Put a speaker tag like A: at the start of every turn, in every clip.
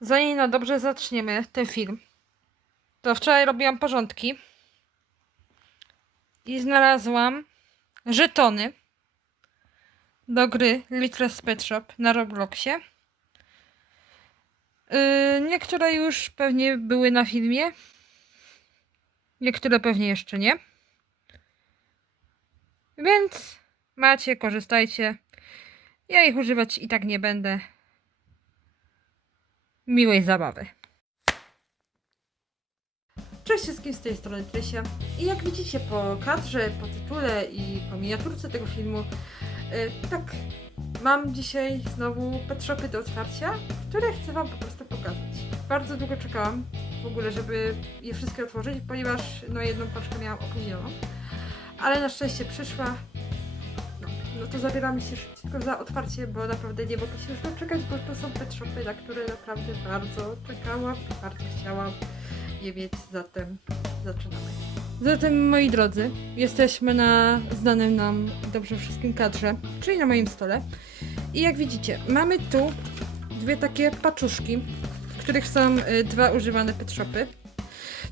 A: Zanim na dobrze zaczniemy ten film, to wczoraj robiłam porządki i znalazłam żetony do gry Littlest Pet Shop na Robloxie. Yy, niektóre już pewnie były na filmie, niektóre pewnie jeszcze nie. Więc macie, korzystajcie. Ja ich używać i tak nie będę. Miłej zabawy. Cześć wszystkim z tej strony Trysia. I jak widzicie po kadrze, po tytule i po miniaturce tego filmu, yy, tak, mam dzisiaj znowu pet do otwarcia, które chcę Wam po prostu pokazać. Bardzo długo czekałam w ogóle, żeby je wszystkie otworzyć, ponieważ no jedną paczkę miałam opóźnioną. Ale na szczęście przyszła. No, to zabieramy się szybko za otwarcie, bo naprawdę nie mogę się już doczekać, bo to są pet shopy, na które naprawdę bardzo czekałam i bardzo chciałam je mieć, zatem zaczynamy. Zatem, moi drodzy, jesteśmy na znanym nam dobrze wszystkim kadrze, czyli na moim stole. I jak widzicie, mamy tu dwie takie paczuszki, w których są y, dwa używane pet shopy.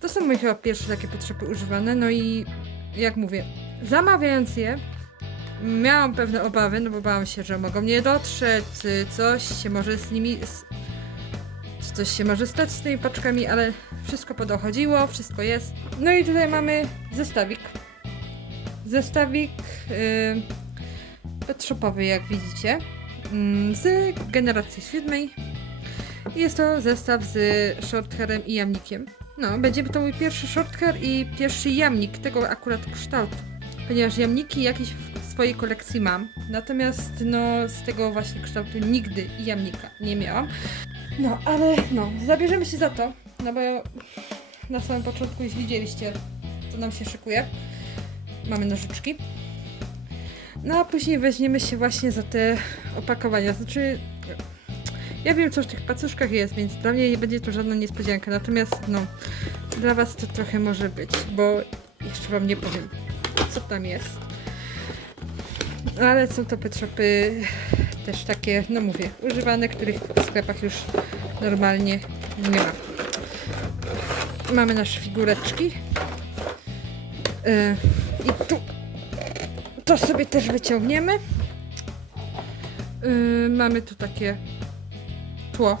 A: To są moje chyba pierwsze takie pet shopy używane, no i jak mówię, zamawiając je, miałam pewne obawy, no bo bałam się, że mogą nie dotrzeć, coś się może z nimi. coś się może stać z tymi paczkami, ale wszystko podochodziło, wszystko jest. No i tutaj mamy zestawik. Zestawik yy, pet shopowy, jak widzicie, mm, z generacji siódmej. Jest to zestaw z shorthairem i jamnikiem. No, będzie to mój pierwszy shorthair i pierwszy jamnik tego akurat kształtu. Ponieważ jamniki jakieś swojej kolekcji mam. Natomiast no z tego właśnie kształtu nigdy jamnika nie miałam. No, ale no, zabierzemy się za to, no bo na samym początku już widzieliście, co nam się szykuje. Mamy nożyczki. No a później weźmiemy się właśnie za te opakowania. Znaczy, ja wiem, co w tych pacuszkach jest, więc dla mnie nie będzie to żadna niespodzianka. Natomiast, no, dla Was to trochę może być, bo jeszcze Wam nie powiem, co tam jest. Ale są to pet shopy też takie, no mówię, używane, których w sklepach już normalnie nie ma. Mamy nasze figureczki. Yy, I tu to sobie też wyciągniemy. Yy, mamy tu takie tło,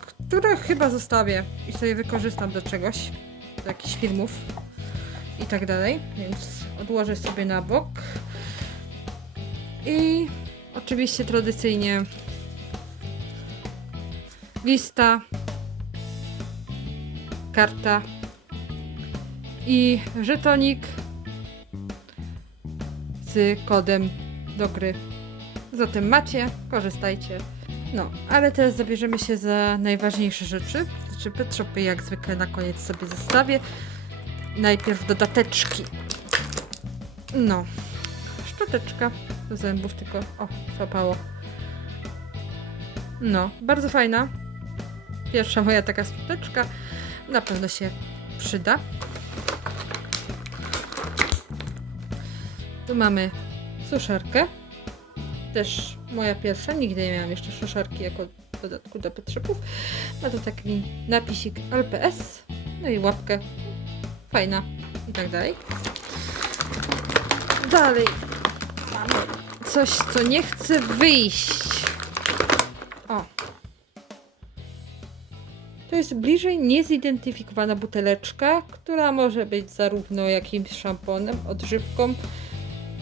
A: które chyba zostawię i sobie wykorzystam do czegoś, do jakichś filmów i tak dalej, więc odłożę sobie na bok. I oczywiście tradycyjnie lista, karta i żetonik z kodem do gry. Zatem macie, korzystajcie. No, ale teraz zabierzemy się za najważniejsze rzeczy. Znaczy pet shopy jak zwykle na koniec sobie zostawię. Najpierw dodateczki. No, szczoteczka zębów tylko. O, złapało. No, bardzo fajna. Pierwsza moja taka szczoteczka. Na pewno się przyda. Tu mamy suszarkę. Też moja pierwsza. Nigdy nie miałam jeszcze suszarki jako dodatku do shopów. Ma to taki napisik LPS. No i łapkę. Fajna. I tak dalej. Dalej mamy coś, co nie chce wyjść. O. To jest bliżej niezidentyfikowana buteleczka, która może być zarówno jakimś szamponem, odżywką,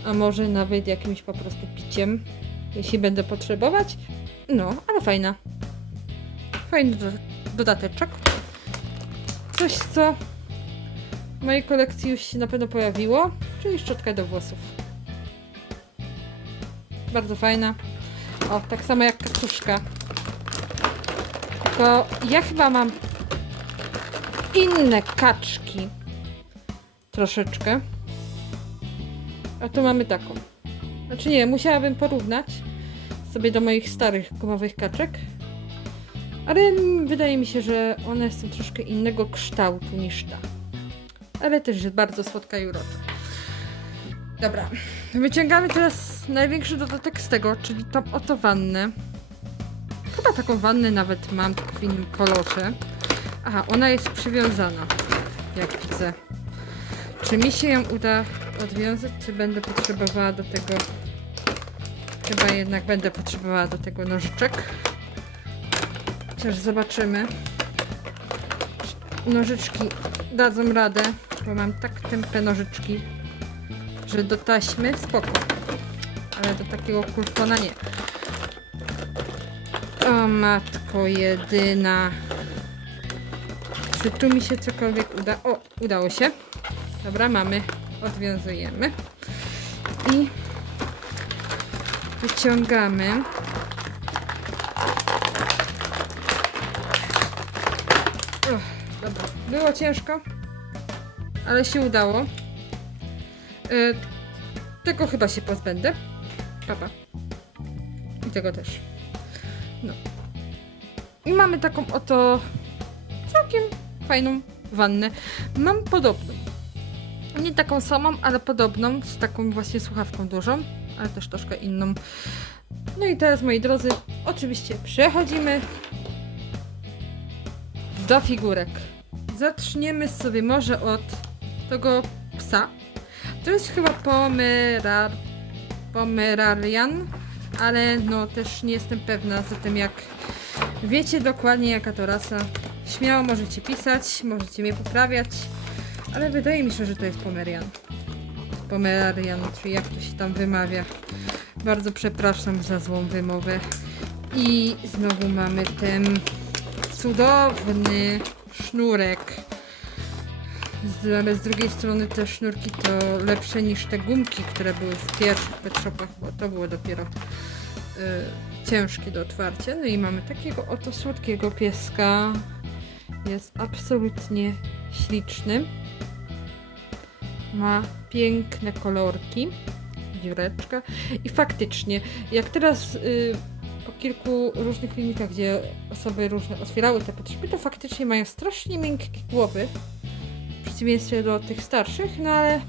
A: a może nawet jakimś po prostu piciem, jeśli będę potrzebować. No, ale fajna. Fajny do dodateczek. Coś, co w mojej kolekcji już się na pewno pojawiło, czyli szczotka do włosów. Bardzo fajna. O, tak samo jak kaczuszka. Tylko ja chyba mam inne kaczki. Troszeczkę. A tu mamy taką. Znaczy nie, musiałabym porównać sobie do moich starych gumowych kaczek. Ale wydaje mi się, że one są troszkę innego kształtu niż ta. Ale też jest bardzo słodka i urocza. Dobra, wyciągamy teraz największy dodatek z tego, czyli tą oto wannę. Chyba taką wannę nawet mam, tylko w innym kolorze. Aha, ona jest przywiązana, jak widzę. Czy mi się ją uda odwiązać, czy będę potrzebowała do tego... Chyba jednak będę potrzebowała do tego nożyczek. Chociaż zobaczymy. Czy Nożyczki dadzą radę, bo mam tak tępe nożyczki, że do taśmy spoko. Ale do takiego kulfona nie. O matko jedyna. Czy tu mi się cokolwiek uda? O, udało się. Dobra, mamy. Odwiązujemy. I wyciągamy. Och, dobra. Było ciężko, ale się udało. E, tego chyba się pozbędę. Papa. I tego też. No. I mamy taką oto całkiem fajną wannę. Mam podobną. Nie taką samą, ale podobną, z taką właśnie słuchawką dużą, ale też troszkę inną. No i teraz, moi drodzy, oczywiście przechodzimy do figurek. Zaczniemy sobie może od tego psa. To jest chyba Pomerar... Pomerarian, ale no też nie jestem pewna, zatem jak wiecie dokładnie jaka to rasa, śmiało możecie pisać, możecie mnie poprawiać, ale wydaje mi się, że to jest Pomerian. Pomerarian, czy jak to się tam wymawia. Bardzo przepraszam za złą wymowę. I znowu mamy ten cudowny sznurek. Ale z drugiej strony te sznurki to lepsze niż te gumki, które były w pierwszych pet shopach, bo to było dopiero y, ciężkie do otwarcia. No i mamy takiego oto słodkiego pieska. Jest absolutnie śliczny. Ma piękne kolorki. Dziureczka. I faktycznie, jak teraz y, po kilku różnych filmikach, gdzie osoby różne otwierały te potrzeby, to faktycznie mają strasznie miękkie głowy. Przeciwieństwie do tych starszych, no ale.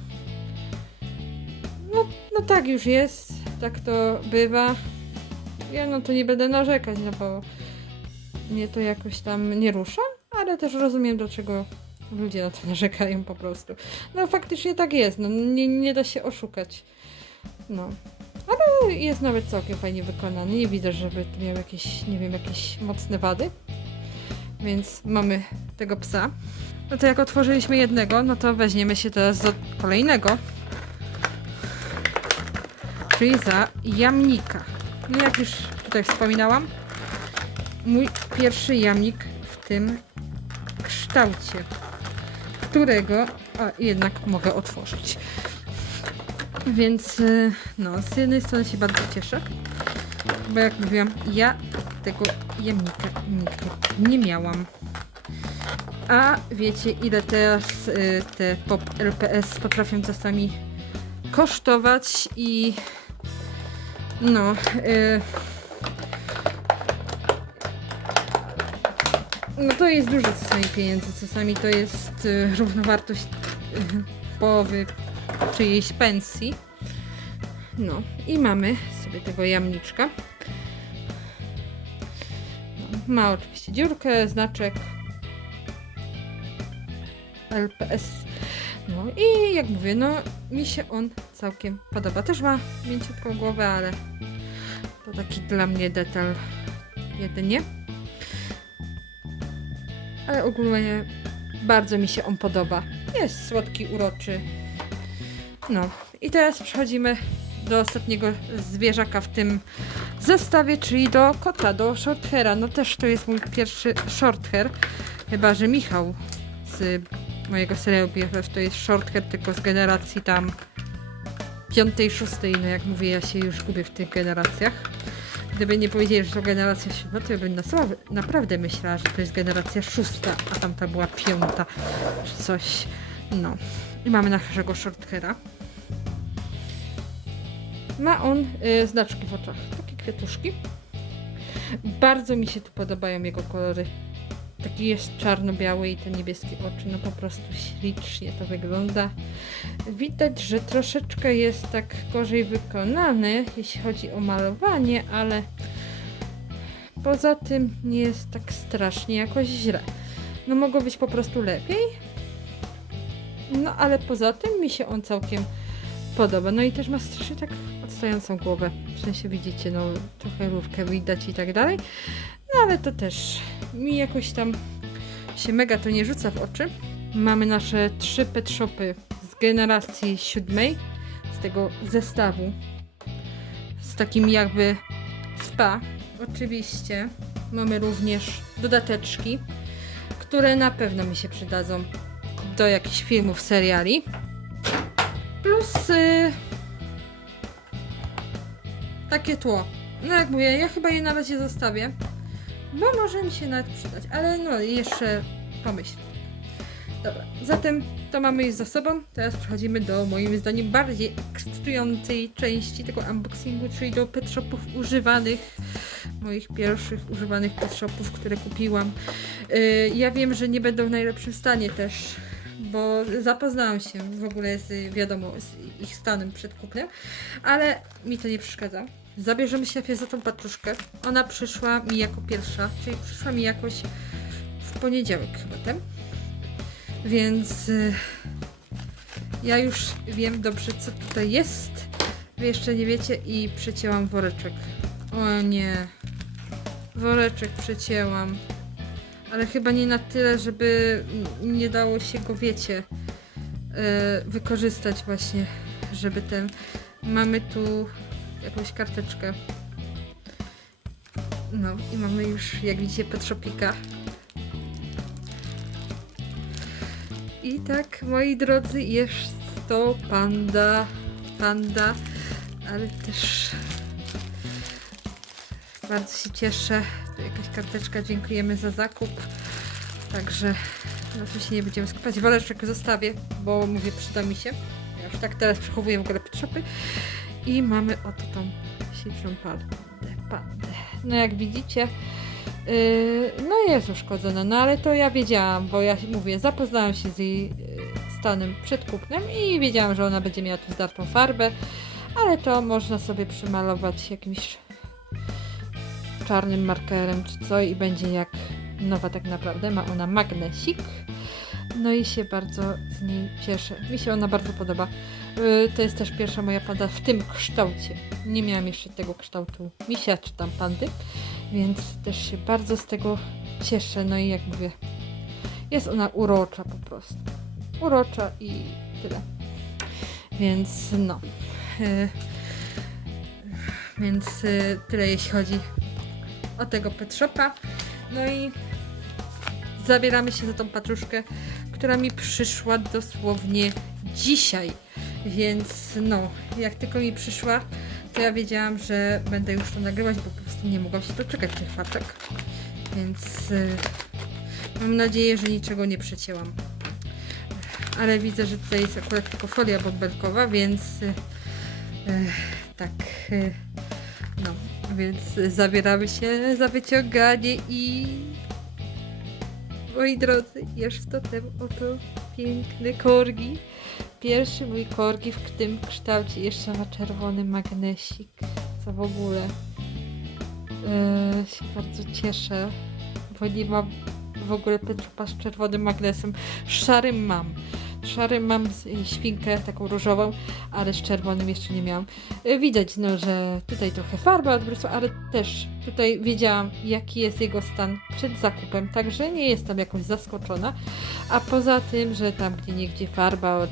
A: No, no tak już jest. Tak to bywa. Ja no to nie będę narzekać, no bo mnie to jakoś tam nie rusza, ale też rozumiem, dlaczego ludzie na to narzekają po prostu. No faktycznie tak jest, no nie, nie da się oszukać. No. Ale jest nawet całkiem fajnie wykonany. Nie widzę, żeby miał jakieś, nie wiem, jakieś mocne wady. Więc mamy tego psa. No to jak otworzyliśmy jednego, no to weźmiemy się teraz za kolejnego. Czyli za jamnika. No jak już tutaj wspominałam, mój pierwszy jamnik w tym kształcie, którego a, jednak mogę otworzyć. Więc y, no, z jednej strony się bardzo cieszę, bo jak mówiłam, ja tego jamnika nigdy nie miałam. A wiecie, ile teraz y, te pop LPS potrafią czasami kosztować i no. Y, no to jest dużo czasami pieniędzy. Czasami to jest y, równowartość y, połowy czyjejś pensji. No i mamy sobie tego jamniczka. No, ma oczywiście dziurkę, znaczek LPS. No i jak mówię, no mi się on całkiem podoba. Też ma mięciutką głowę, ale to taki dla mnie detal jedynie. Ale ogólnie bardzo mi się on podoba. Jest słodki, uroczy. No i teraz przechodzimy do ostatniego zwierzaka w tym zestawie, czyli do kota, do shorthera. No też to jest mój pierwszy shorthair. Chyba, że Michał z mojego serialu BFF to jest shorthair tylko z generacji tam piątej, szóstej. No jak mówię, ja się już gubię w tych generacjach. Gdyby nie powiedzieli, że to generacja siódma, to ja bym naprawdę myślała, że to jest generacja szósta, a tamta była piąta, czy coś. No. I mamy naszego shorthera. Ma on y, znaczki w oczach, takie kwiatuszki. Bardzo mi się tu podobają jego kolory. Taki jest czarno-biały i te niebieskie oczy, no po prostu ślicznie to wygląda. Widać, że troszeczkę jest tak gorzej wykonany, jeśli chodzi o malowanie, ale poza tym nie jest tak strasznie jakoś źle. No mogło być po prostu lepiej. No ale poza tym mi się on całkiem podoba. No i też ma strasznie tak odstającą głowę. W sensie widzicie, no trochę rurkę widać i tak dalej. Ale to też mi jakoś tam się mega to nie rzuca w oczy. Mamy nasze trzy pet shopy z generacji siódmej, z tego zestawu, z takim jakby spa. Oczywiście mamy również dodateczki, które na pewno mi się przydadzą do jakichś filmów, seriali. Plus y, takie tło. No jak mówię, ja chyba je na razie zostawię, bo może mi się nawet przydać, ale no jeszcze pomyślę. Dobra, zatem to mamy już za sobą. Teraz przechodzimy do moim zdaniem bardziej ekscytującej części tego unboxingu, czyli do pet shopów używanych. Moich pierwszych używanych pet shopów, które kupiłam. Yy, ja wiem, że nie będą w najlepszym stanie też, bo zapoznałam się w ogóle z, wiadomo, z ich stanem przed kupnem, ale mi to nie przeszkadza. Zabierzemy się za tą patruszkę. Ona przyszła mi jako pierwsza, czyli przyszła mi jakoś w poniedziałek chyba ten. Więc y, ja już wiem dobrze, co tutaj jest. Wy jeszcze nie wiecie i przecięłam woreczek. O nie. Woreczek przecięłam. Ale chyba nie na tyle, żeby nie dało się go, wiecie, y, wykorzystać właśnie, żeby ten... Mamy tu jakąś karteczkę. No i mamy już, jak widzicie, Petropika. I tak, moi drodzy, jest to panda, panda, ale też bardzo się cieszę. Tu jakaś karteczka, dziękujemy za zakup. Także na to się nie będziemy skupiać. Woreczek zostawię, bo mówię, przyda mi się. Ja już tak teraz przechowuję w ogóle szopy. I mamy tą śliczną pandę, pandę. No jak widzicie, Yy, no jest uszkodzona, no ale to ja wiedziałam, bo ja mówię, zapoznałam się z jej yy, stanem przed kupnem i wiedziałam, że ona będzie miała tu zdartą farbę, ale to można sobie przymalować jakimś czarnym markerem czy co i będzie jak nowa tak naprawdę. Ma ona magnesik. No i się bardzo z niej cieszę. Mi się ona bardzo podoba. Yy, to jest też pierwsza moja panda w tym kształcie. Nie miałam jeszcze tego kształtu misia czy tam pandy. Więc też się bardzo z tego cieszę. No i jak mówię, jest ona urocza po prostu. Urocza i tyle. Więc no. Y, więc y, tyle jeśli chodzi o tego pet shopa. No i zabieramy się za tą patruszkę, która mi przyszła dosłownie dzisiaj. Więc no, jak tylko mi przyszła, to ja wiedziałam, że będę już to nagrywać, bo po prostu nie mogłam się doczekać tych paczek. Więc y, mam nadzieję, że niczego nie przecięłam. Ale widzę, że tutaj jest akurat tylko folia bąbelkowa, więc y, tak. Y, no, więc zabieramy się za wyciąganie i moi drodzy, jest to ten oto piękny korgi. Pierwszy mój korgi w tym kształcie jeszcze ma czerwony magnesik. Co w ogóle. Yy, się bardzo cieszę, bo nie mam w ogóle Petropa z czerwonym magnesem. Szarym mam. Szarym mam świnkę taką różową, ale z czerwonym jeszcze nie miałam. Yy, widać, no, że tutaj trochę farba odwrócła, ale też tutaj wiedziałam, jaki jest jego stan przed zakupem, także nie jestem jakoś zaskoczona. A poza tym, że tam gdzie niegdzie farba od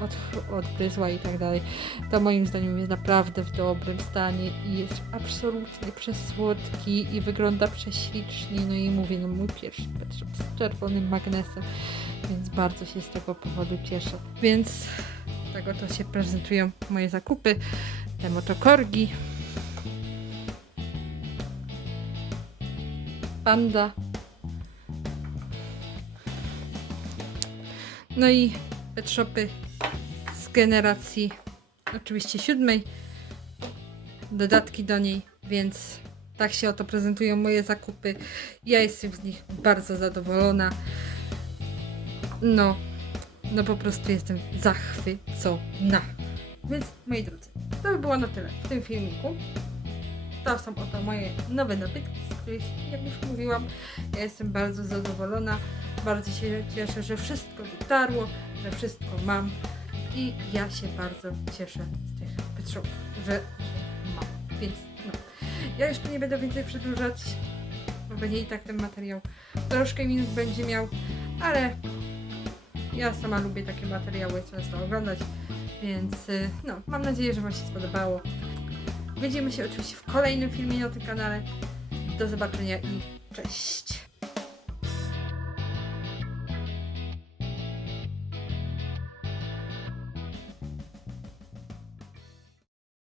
A: od, odgryzła i tak dalej, to moim zdaniem jest naprawdę w dobrym stanie i jest absolutnie przesłodki i wygląda prześlicznie. No i mówię, no mój pierwszy pet z czerwonym magnesem, więc bardzo się z tego powodu cieszę. Więc tak oto się prezentują moje zakupy, te motokorgi. Panda. No i pet shopy z generacji oczywiście siódmej. Dodatki do niej, więc tak się oto prezentują moje zakupy. Ja jestem z nich bardzo zadowolona. No, no po prostu jestem zachwycona. Więc moi drodzy, to by było na tyle w tym filmiku. To są oto moje nowe nabytki, z których, jak już mówiłam, ja jestem bardzo zadowolona. Bardzo się cieszę, że wszystko dotarło, że wszystko mam i ja się bardzo cieszę z tych petrzów, że mam. Więc no. Ja tu nie będę więcej przedłużać, bo będzie i tak ten materiał troszkę minut będzie miał, ale ja sama lubię takie materiały często oglądać, więc y, no, mam nadzieję, że Wam się spodobało. Widzimy się oczywiście w kolejnym filmie na tym kanale. Do zobaczenia i cześć!